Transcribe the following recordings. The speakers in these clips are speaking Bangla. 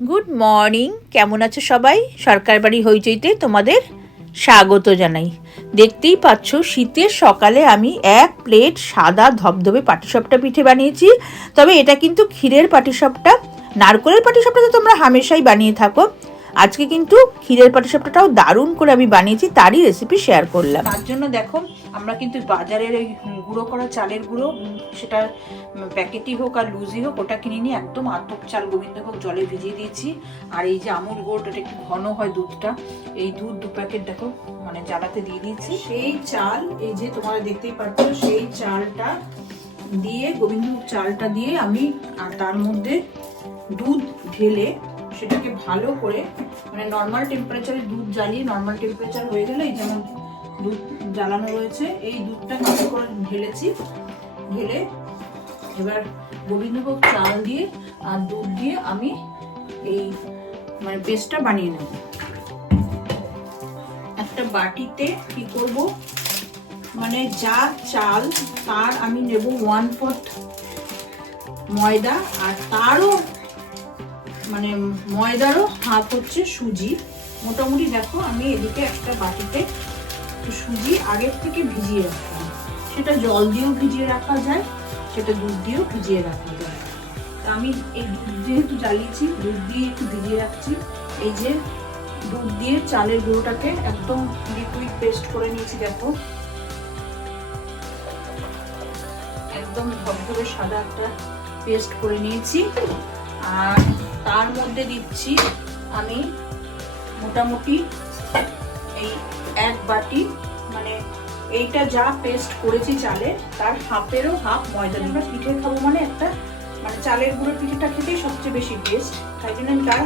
গুড মর্নিং কেমন আছো সবাই? সরকার বাড়ি হইচইতে তোমাদের স্বাগত জানাই। দেখতেই পাচ্ছ, শীতের সকালে আমি এক প্লেট সাদা ধবধবে পাটিসাপটা পিঠে বানিয়েছি। তবে এটা কিন্তু ক্ষীরের পাটিসাপটা। নারকলের পাটিসাপটা তো তোমরা হামেশাই বানিয়ে থাকো। আজকে কিন্তু ক্ষীরের পাটিসাপটাটাও দারুণ করে আমি বানিয়েছি তারই রেসিপি শেয়ার করলাম। তার জন্য দেখো আমরা কিন্তু বাজারের ওই গুঁড়ো করা চালের গুঁড়ো সেটা প্যাকেটই হোক আর লুজই হোক ওটা কিনে নিয়ে একদম আতপ চাল গোবিন্দভোগ জলে ভিজিয়ে দিয়েছি। আর এই যে আমুল গোট এটা একটু ঘন হয় দুধটা এই দুধ দু প্যাকেট দেখো মানে জ্বালাতে দিয়ে দিয়েছি। সেই চাল এই যে তোমরা দেখতেই পাচ্ছ সেই চালটা দিয়ে গোবিন্দভোগ চালটা দিয়ে আমি আর তার মধ্যে দুধ ঢেলে সেটাকে ভালো করে মানে নর্মাল টেম্পারেচারে দুধ জ্বালিয়ে নর্মাল টেম্পারেচার হয়ে গেলে এই যেমন দুধ জ্বালানো রয়েছে, এই দুধটা ভালো করে ঢেলেছি, ঢেলে এবার গোবিন্দভোগ চাল দিয়ে আর দুধ দিয়ে আমি এই মানে পেস্টটা বানিয়ে নেব। একটা বাটিতে কি করব? মানে যা চাল তার আমি নেব ওয়ান ফোর্থ ময়দা আর তারও মানে ময়দারও হাফ হচ্ছে সুজি। মোটামুটি দেখো আমি এদিকে একটা বাটিতে সুজি আগের থেকে ভিজিয়ে রাখলাম। সেটা জল দিয়েও ভিজিয়ে রাখা যায়, সেটা দুধ দিয়েও ভিজিয়ে রাখা যায়। তা আমি এই দুধ যেহেতু জ্বালিয়েছি, দুধ দিয়ে একটু ভিজিয়ে রাখছি। এই যে দুধ দিয়ে চালের গুঁড়োটাকে একদম লিকুইড পেস্ট করে নিয়েছি, দেখো। একদম ধবধবে সাদা একটা পেস্ট করে নিয়েছি। আর তার মধ্যে দিচ্ছি আমি মোটামুটি এই এক বাটি মানে এইটা যা পেস্ট করেছি চালে, তার হাফেরও হাফ ময়দা দিই। আমরা পিঠে খাব মানে একটা মানে চালের গুঁড়ো পিঠেটা খেতেই সবচেয়ে বেশি টেস্ট তাই জন্য আমি তার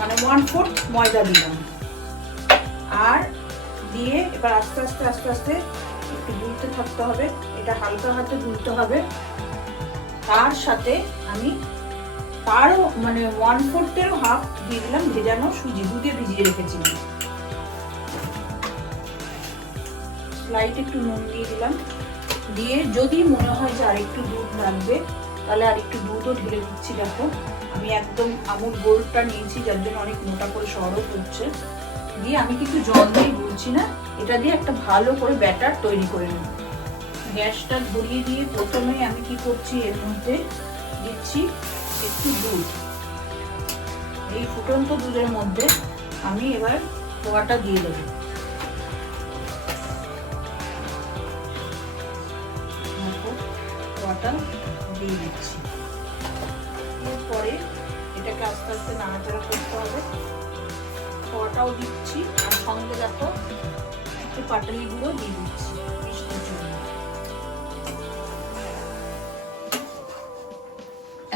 মানে ওয়ান ফোর্থ ময়দা দিলাম। আর দিয়ে এবার আস্তে আস্তে আস্তে আস্তে একটু দুলতে থাকতে হবে। এটা হালকা হাতে দুলতে হবে। তার সাথে আমি তারও মানে ওয়ান ফোর্থেরও হাফ দিয়ে দিলাম, ভেজানো সুজি, দুধে ভিজিয়ে রেখেছিলাম। লাইট একটু নুন দিয়ে দিলাম। দিয়ে যদি মনে হয় যে আরেকটু দুধ লাগবে, তাহলে আরেকটু দুধও ঢেলে দিচ্ছি, দেখো। আমি একদম আমুল গোল্ডটা নিয়েছি, যার জন্য অনেক মোটা করে সরব হচ্ছে। দিয়ে আমি কিন্তু জল দিয়ে গুলছি না, এটা দিয়ে একটা ভালো করে ব্যাটার তৈরি করে নেব। গ্যাসটা ধরিয়ে দিয়ে প্রথমে আমি কি করছি, এর মধ্যে দিচ্ছি একটু দুধ। এই ফুটন্ত দুধের মধ্যে আমি এবার খোয়াটা দিয়ে দেবো। খোয়াটা দিয়ে দিচ্ছি। এরপরে এটাকে আস্তে আস্তে নাড়াচাড়া করতে হবে। খোয়াটাও দিচ্ছি, আর সঙ্গে দেখো একটু পাটালি গুঁড়ো দিয়ে দিচ্ছি।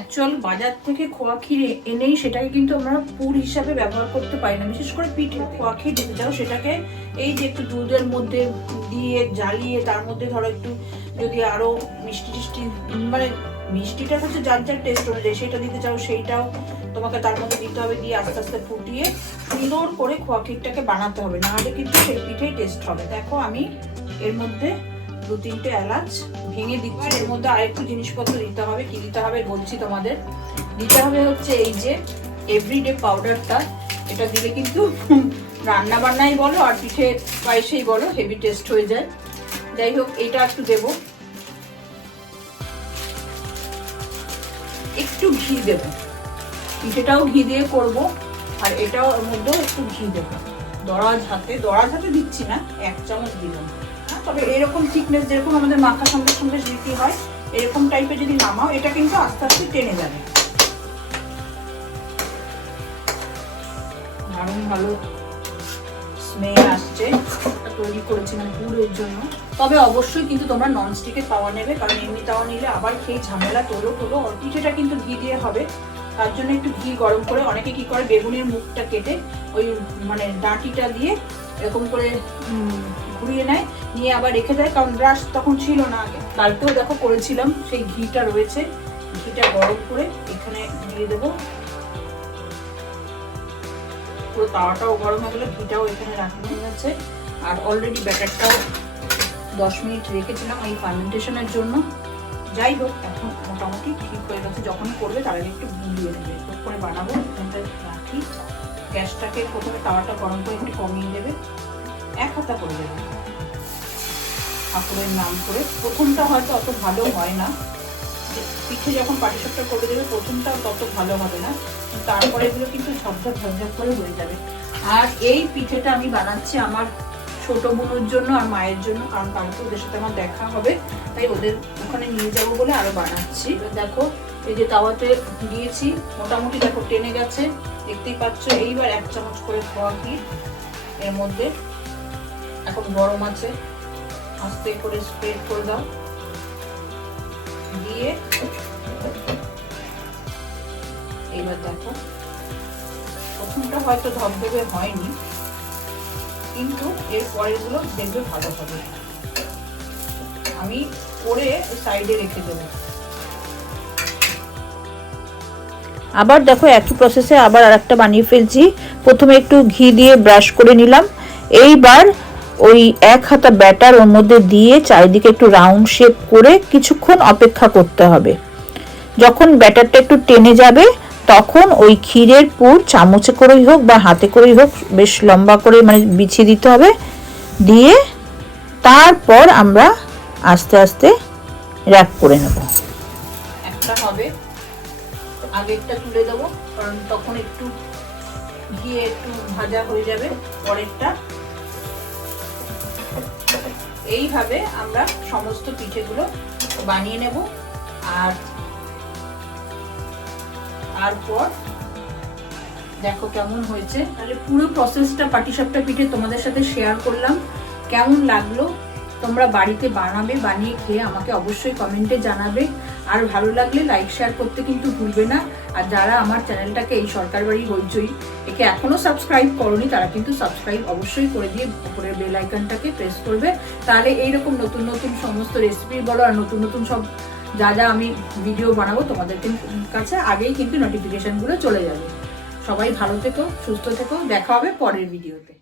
অ্যাকচুয়াল বাজার থেকে খোয়া ক্ষীরে এনেই সেটাকে কিন্তু আমরা পুর হিসাবে ব্যবহার করতে পারি না। বিশেষ করে পিঠে খোয়া ক্ষীর দিতে চাও, সেটাকে এই যে একটু দুধের মধ্যে দিয়ে জ্বালিয়ে তার মধ্যে ধরো একটু যদি আরও মিষ্টি টিষ্টি মানে মিষ্টিটা হচ্ছে যার যার টেস্ট অনুযায়ী, সেটা দিতে চাও সেইটাও তোমাকে তার মধ্যে দিতে হবে, দিয়ে আস্তে আস্তে ফুটিয়ে সুন্দর করে খোয়া ক্ষীরটাকে বানাতে হবে। নাহলে কিন্তু সেই পিঠেই টেস্ট হবে। দেখো আমি এর মধ্যে দু তিনটে এলাচ ভেঙে দিচ্ছি। এর মধ্যে আরেকটু জিনিসপত্র দিতে হবে, কি দিতে হবে বলছি তোমাদের। দিতে হবে হচ্ছে এই যে এভরিডে পাউডারটা এটা দিলে কিন্তু রান্না বান্নাই বলো আর পিঠে পায়েসেই বলো হেভি টেস্ট হয়ে যায়। যাই হোক, এটা একটু দেবো। একটু ঘি দেবো। পিঠেটাও ঘি দিয়ে করব, আর এটাও এর মধ্যেও একটু ঘি দেবো। দরাজ হাতে দরাজ হাতে দিচ্ছি না, এক চামচ দিলাম। তবে এরকম থিকনেস যেরকম আমাদের মাখা সন্দেশ সন্দেশ বিক্রি হয়, এরকম টাইপের যদি নামাও, এটা কিন্তু আস্তে আস্তে টেনে যাবে। দারুণ ভালো স্মেল আসছে। তৈরি করেছিলাম পুরের জন্য। তবে অবশ্যই কিন্তু তোমরা ননস্টিকের তাওয়া নেবে, কারণ এমনি তাওয়া নিলে আবার খেয়ে ঝামেলা তোলো তোলো পিঠেটা কিন্তু ঘি দিয়ে হবে। তার জন্য একটু ঘি গরম করে অনেকে কি করে, বেগুনের মুখটা কেটে ওই মানে ডাঁটিটা দিয়ে এরকম করে ঘুরিয়ে নেয়, নিয়ে আবার রেখে দেয়, কারণ ব্রাশ তখন ছিল না আগে। কালকেও দেখো করেছিলাম, সেই ঘিটা রয়েছে, ঘিটা গরম করে এখানে দিয়ে দেবো। পুরো তাওয়াটাও গরম হয়ে গেলে ঘিটাও এখানে রাখানো হয়ে গেছে আর অলরেডি ব্যাটারটাও দশ মিনিট রেখেছিলাম এই ফার্মেন্টেশনের জন্য। যাই হোক, এখন মোটামুটি ঠিক হয়ে গেছে। যখনই করবে আগে একটু গুলিয়ে নেবে। করে বানাবো গ্যাসটাকে প্রথমে তাওয়াটা গরম করে একটু কমিয়ে দেবে এক হাতা করে দেবে। ঠাকুরের নাম করে। প্রথমটা হয়তো অত ভালো হয় না। পিঠে যখন পাটিসাপটা করে দেবে, প্রথমটা তত ভালো হবে না। তারপরে এগুলো কিন্তু ঝপঝপ ঝপঝপ করে হয়ে যাবে। আর এই পিঠেটা আমি বানাচ্ছি আমার ছোট বোনের জন্য আর মায়ের জন্য, কারণ কালকে ওদের সাথে আমার দেখা হবে। তাই ওদের ওখানে নিয়ে যাব বলে আরও বানাচ্ছি। দেখো এই যে তাওয়াতে দিয়েছি, মোটামুটি দেখো টেনে গেছে। দেখতেই পাচ্ছ, এইবার এক চামচ করে খোয়া ঘি এর মধ্যে। এখন গরম আছে, আস্তে করে স্প্রেড করে দাও। দিয়ে এইবার দেখো, প্রথমটা হয়তো ধবধবে হয়নি, কিন্তু এর পরেরগুলো দেখবে ভালো হবে। আমি করে সাইডে রেখে দেবো। আবার দেখো, একই প্রসেসে আবার আর একটা বানিয়ে ফেলছি। প্রথমে একটু ঘি দিয়ে ব্রাশ করে নিলাম। এইবার ওই এক হাতা ব্যাটার ওর মধ্যে দিয়ে চারিদিকে একটু রাউন্ড শেপ করে কিছুক্ষণ অপেক্ষা করতে হবে। যখন ব্যাটারটা একটু টেনে যাবে, তখন ওই ক্ষীরের পুর চামচে করেই হোক বা হাতে করেই হোক, বেশ লম্বা করে মানে বিছিয়ে দিতে হবে। দিয়ে তারপর আমরা আস্তে আস্তে র্যাপ করে নেব। একটা হবে আগেরটা তুলে দেবো, কারণ তখন একটু ঘিয়ে একটু ভাজা হয়ে যাবে পরেরটা। এইভাবে আমরা সমস্ত পিঠেগুলো বানিয়ে নেব। আর তারপর দেখো কেমন হয়েছে। তাহলে পুরো প্রসেসটা পাটিসাপটা পিঠে তোমাদের সাথে শেয়ার করলাম। কেমন লাগল? তোমরা বাড়িতে বানাবে, বানিয়ে খেয়ে আমাকে অবশ্যই কমেন্টে জানাবে। আর ভালো লাগলে লাইক শেয়ার করতে কিন্তু ভুলবে না। আর যারা আমার চ্যানেলটাকে এই সরকার বাড়ি হইচই একে এখনও সাবস্ক্রাইব করনি, তারা কিন্তু সাবস্ক্রাইব অবশ্যই করে দিয়ে উপরের বেল আইকনটাকে প্রেস করবে। তাহলে এইরকম নতুন নতুন সমস্ত রেসিপি বলো আর নতুন নতুন সব যা যা আমি ভিডিও বানাবো তোমাদের কাছে আগেই কিন্তু নোটিফিকেশনগুলো চলে যাবে। সবাই ভালো থেকো, সুস্থ থেকো, দেখা হবে পরের ভিডিওতে